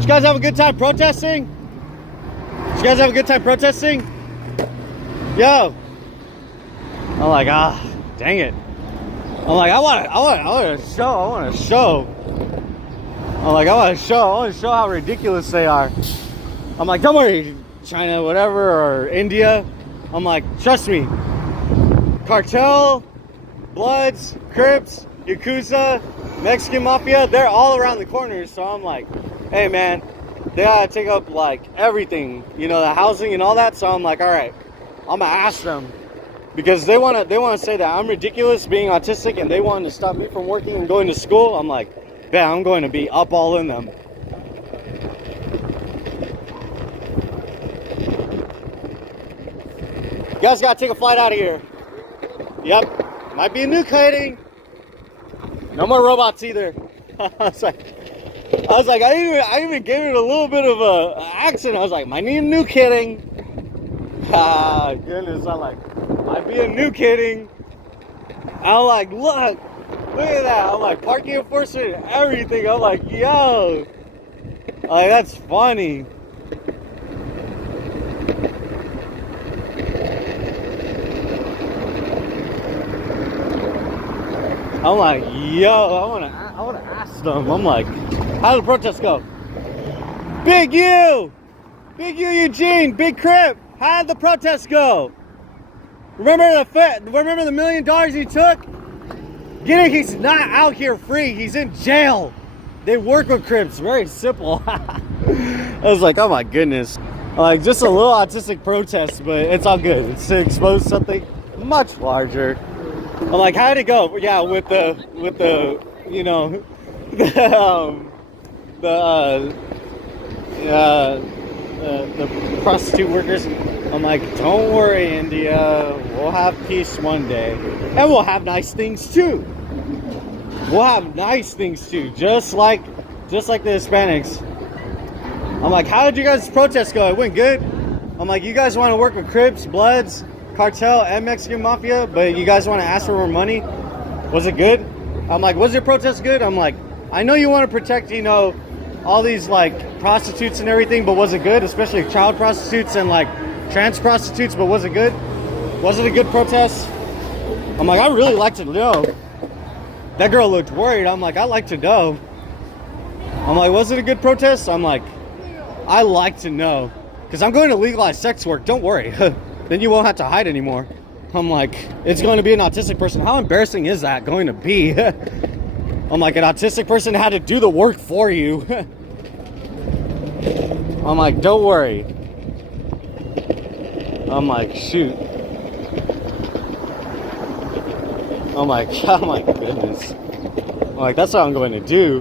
Did you guys have a good time protesting? Did you guys have a good time protesting? Yo. I'm like, dang it. I'm like, I want to show. I'm like, I want to show how ridiculous they are. I'm like, don't worry, China, whatever, or India. I'm like, trust me. Cartel, Bloods, Crips, Yakuza, Mexican Mafia, they're all around the corner. So I'm like, hey man, they gotta take up like everything, you know, the housing and all that. So I'm like, all right, I'm gonna ask them, because they wanna say that I'm ridiculous being autistic, and they want to stop me from working and going to school. I'm like, yeah, I'm going to be up all in them. You guys gotta take a flight out of here. Yep, might be a nuke hiding. No more robots either. I was like, I even gave it a little bit of a accent. I was like, might need a nuke hitting. Goodness, I'm like, might be a nuke hitting. I'm like, look at that. I'm like, parking enforcement and everything. I'm like, yo, like, that's funny. I'm like, yo, I wanna ask them. I'm like, how did the protest go? Big U, Eugene, Big Crip. How did the protest go? Remember the $1 million he took? Get it? He's not out here free. He's in jail. They work with Crips. Very simple. I was like, oh my goodness. Like, just a little autistic protest, but it's all good. It's to expose something much larger. I'm like, how did it go? Yeah, with the you know, the prostitute workers. I'm like, don't worry, India. We'll have peace one day, and we'll have nice things too. We'll have nice things too, just like the Hispanics. I'm like, how did you guys' protest go? It went good. I'm like, you guys want to work with Crips, Bloods, Cartel, and Mexican Mafia, but you guys want to ask for more money? Was it good? I'm like, was your protest good? I'm like, I know you want to protect, you know, all these like prostitutes and everything, but was it good? Especially child prostitutes and like trans prostitutes, but was it good? Was it a good protest? I'm like, I really like to know. That girl looked worried. I'm like, I like to know. I'm like, was it a good protest? I'm like, I like to know, because I'm going to legalize sex work. Don't worry. Then you won't have to hide anymore. I'm like, it's going to be an autistic person. How embarrassing is that going to be? I'm like, an autistic person had to do the work for you. I'm like, don't worry. I'm like, shoot. I'm like, oh my goodness. I'm like, that's what I'm going to do.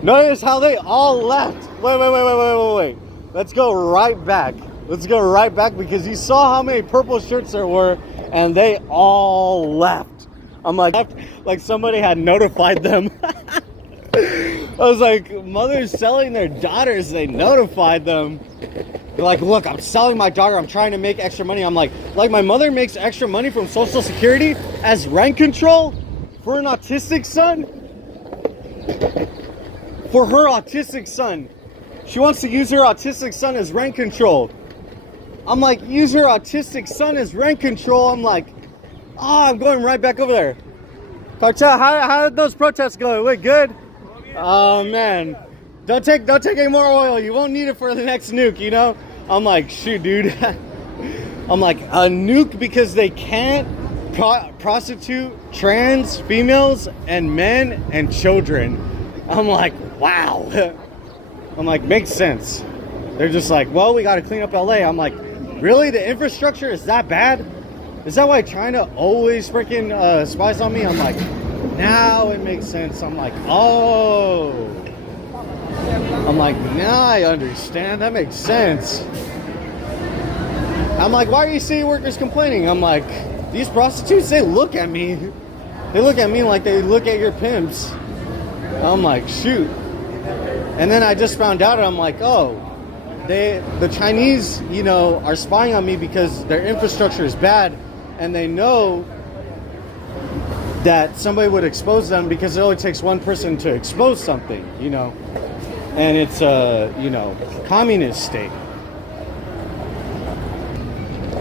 Notice how they all left. Wait. Let's go right back. Let's go right back, because you saw how many purple shirts there were, and they all left. I'm like somebody had notified them. I was like, mothers selling their daughters, they notified them. They're like, look, I'm selling my daughter. I'm trying to make extra money. I'm like my mother makes extra money from Social Security as rent control for an autistic son. For her autistic son. She wants to use her autistic son as rent control. I'm like, use your autistic son as rent control. I'm like, I'm going right back over there. Cartel, how did those protests go? It went good? Oh man, don't take any more oil. You won't need it for the next nuke, you know? I'm like, shoot, dude. I'm like, a nuke because they can't prostitute trans females and men and children. I'm like, wow. I'm like, makes sense. They're just like, well, we got to clean up LA. I'm like, really? The infrastructure is that bad? Is that why China always freaking spies on me? I'm like, now it makes sense. I'm like, oh. I'm like, now I understand. That makes sense. I'm like, why are you city workers complaining? I'm like, these prostitutes, they look at me. They look at me like they look at your pimps. I'm like, shoot. And then I just found out, I'm like, oh. The Chinese, you know, are spying on me because their infrastructure is bad, and they know that somebody would expose them, because it only takes one person to expose something, you know. and it's a, communist state.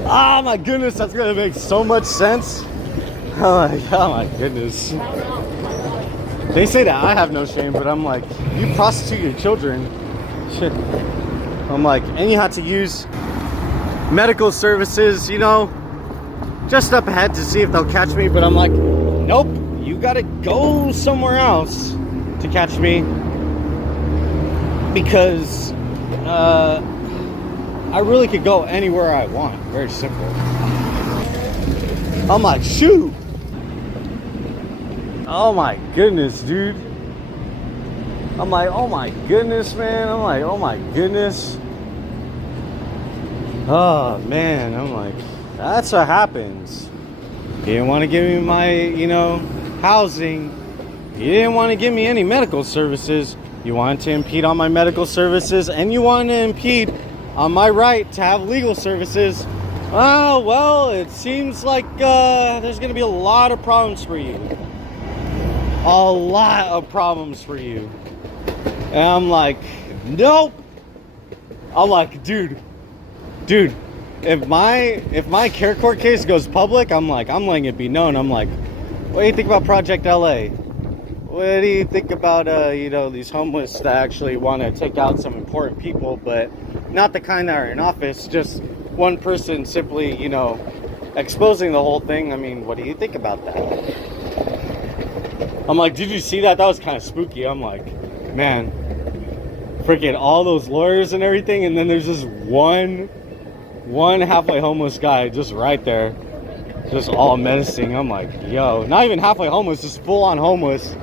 Oh my goodness, that's gonna make so much sense. Oh my goodness. They say that I have no shame, but I'm like, you prostitute your children. Shit. I'm like, and you have to use medical services, just up ahead to see if they'll catch me. But I'm like, nope, you gotta go somewhere else to catch me, because I really could go anywhere I want. Very simple. I'm like, shoot. Oh my goodness, dude. I'm like, oh my goodness, man. I'm like, oh my goodness. Oh man, I'm like, that's what happens. You didn't want to give me my, housing. You didn't want to give me any medical services. You wanted to impede on my medical services, and you wanted to impede on my right to have legal services. Oh, well, it seems like there's going to be a lot of problems for you. A lot of problems for you. And I'm like, nope. I'm like, dude, if my care court case goes public, I'm like, I'm letting it be known. I'm like, what do you think about Project LA? What do you think about these homeless that actually want to take out some important people, but not the kind that are in office, just one person simply, exposing the whole thing? I mean, what do you think about that? I'm like, did you see that? That was kind of spooky. I'm like, man, freaking all those lawyers and everything, and then there's this one halfway homeless guy just right there, just all menacing. I'm like, yo, not even halfway homeless, just full on homeless.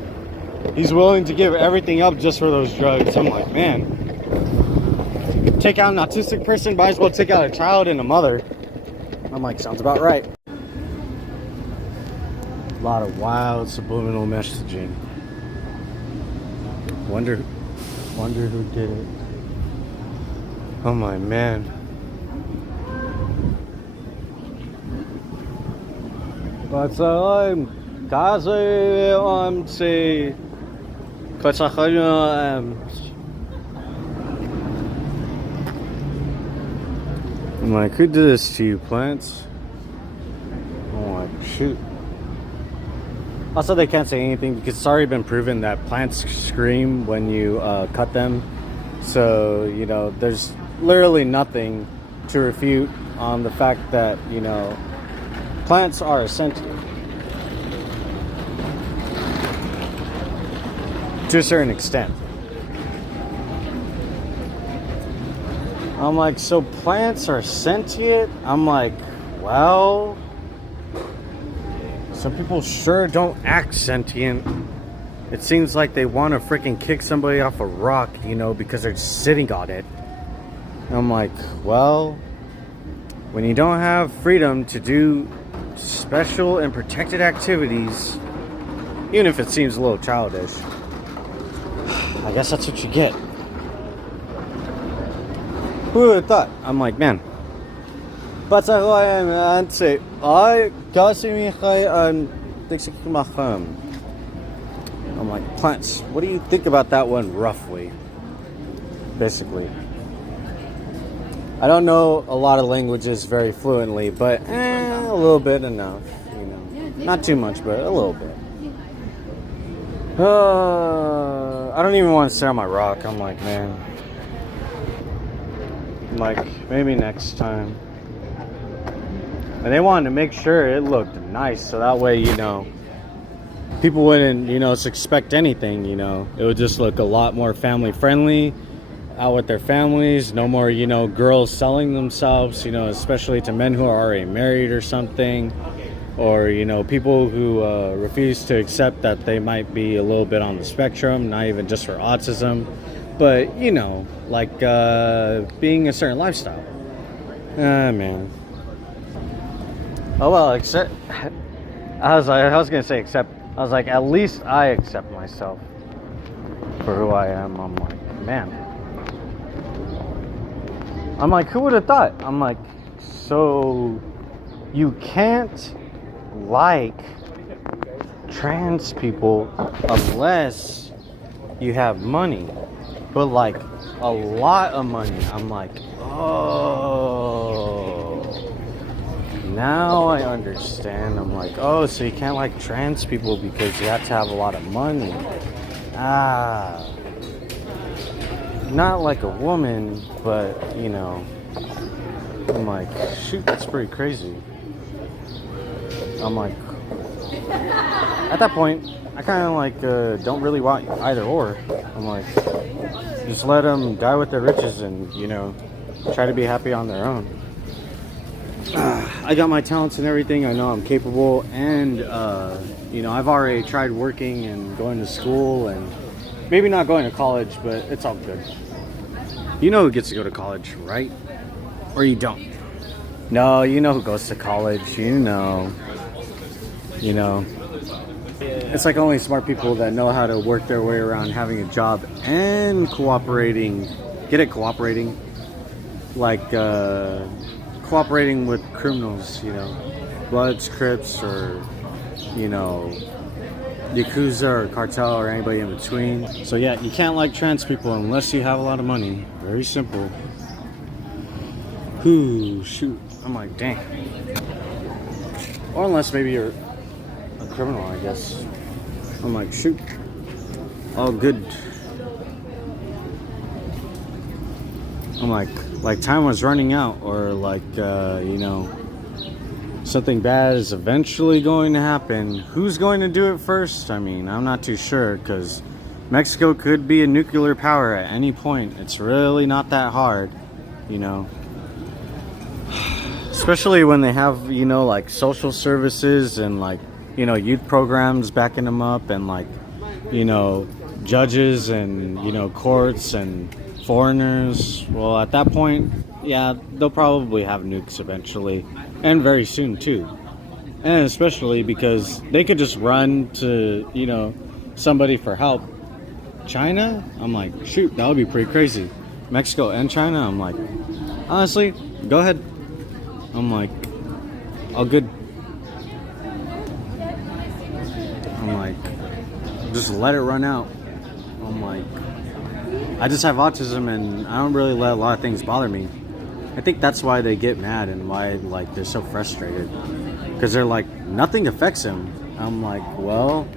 He's willing to give everything up just for those drugs. I'm like, man, take out an autistic person, might as well take out a child and a mother. I'm like, sounds about right. A lot of wild subliminal messaging. Wonder who did it. Oh my man. But I'm say I'm like, who did this to you, plants? I'm like, shoot. Also, they can't say anything because it's already been proven that plants scream when you cut them. So, there's literally nothing to refute on the fact that, plants are sentient. To a certain extent. I'm like, so plants are sentient? I'm like, well, some people sure don't act sentient. It seems like they want to freaking kick somebody off a rock, because they're sitting on it. I'm like, well, when you don't have freedom to do special and protected activities, even if it seems a little childish, I guess that's what you get. Who would have thought? I'm like, man. But I'm say, I'm like, plants, what do you think about that one roughly? Basically. I don't know a lot of languages very fluently, but a little bit enough, Not too much, but a little bit. I don't even want to sit on my rock. I'm like, man. I'm like, maybe next time. And they wanted to make sure it looked nice, so that way, people wouldn't, expect anything, It would just look a lot more family friendly, out with their families. No more, girls selling themselves, especially to men who are already married or something. Or, people who refuse to accept that they might be a little bit on the spectrum, not even just for autism, but, like being a certain lifestyle. Man. Oh, well, except, I was going to say except, I was like, at least I accept myself for who I am. I'm like, man. I'm like, who would have thought? I'm like, so you can't like trans people unless you have money. but like a lot of money. I'm like, oh, now I understand. I'm like, oh, so you can't like trans people because you have to have a lot of money. Ah, not like a woman, but you know, I'm like, shoot, that's pretty crazy. I'm like, at that point, I kind of like don't really want either or. I'm like, just let them die with their riches and, you know, try to be happy on their own. I got my talents and everything. I know I'm capable, and you know, I've already tried working and going to school, and maybe not going to college, but it's all good. You know who gets to go to college, right? Or you don't? No, you know who goes to college. You know. It's like only smart people that know how to work their way around having a job and cooperating. Get it? Cooperating. Like cooperating with criminals, you know, Bloods, Crips, or, you know, Yakuza or cartel or anybody in between. So yeah, you can't like trans people unless you have a lot of money. Very simple. Ooh, shoot. I'm like, dang. Or unless maybe you're a criminal, I guess. I'm like, shoot. All good. I'm like time was running out, or like, you know, something bad is eventually going to happen. Who's going to do it first? I mean, I'm not too sure, because Mexico could be a nuclear power at any point. It's really not that hard, you know. Especially when they have, you know, like social services and like, you know, youth programs backing them up, and like, you know, judges and, you know, courts and foreigners. Well, at that point, yeah, they'll probably have nukes eventually, and very soon too. And especially because they could just run to, you know, somebody for help. China, I'm like, shoot, that would be pretty crazy. Mexico and China, I'm like, honestly, go ahead. I'm like, all good. I'm like, just let it run out. I'm like, I just have autism, and I don't really let a lot of things bother me. I think that's why they get mad and why like they're so frustrated, because they're like, nothing affects him. I'm like, well,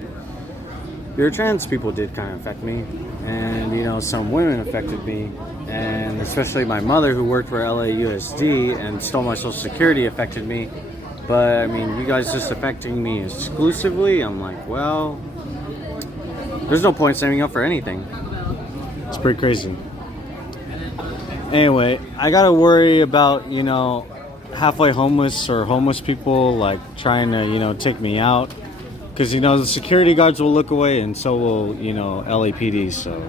your trans people did kind of affect me, and you know, some women affected me, and especially my mother who worked for LAUSD and stole my social security affected me. But I mean, you guys just affecting me exclusively. I'm like, well, there's no point saving up for anything. It's pretty crazy. Anyway, I gotta worry about, you know, halfway homeless or homeless people like trying to, you know, take me out, because, you know, the security guards will look away, and so will, you know, LAPD. So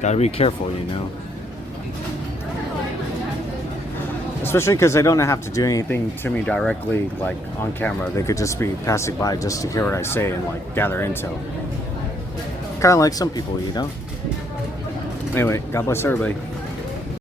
gotta be careful, you know. Especially because they don't have to do anything to me directly, like on camera. They could just be passing by just to hear what I say and like gather intel. Kind of like some people, you know. Anyway, God bless everybody.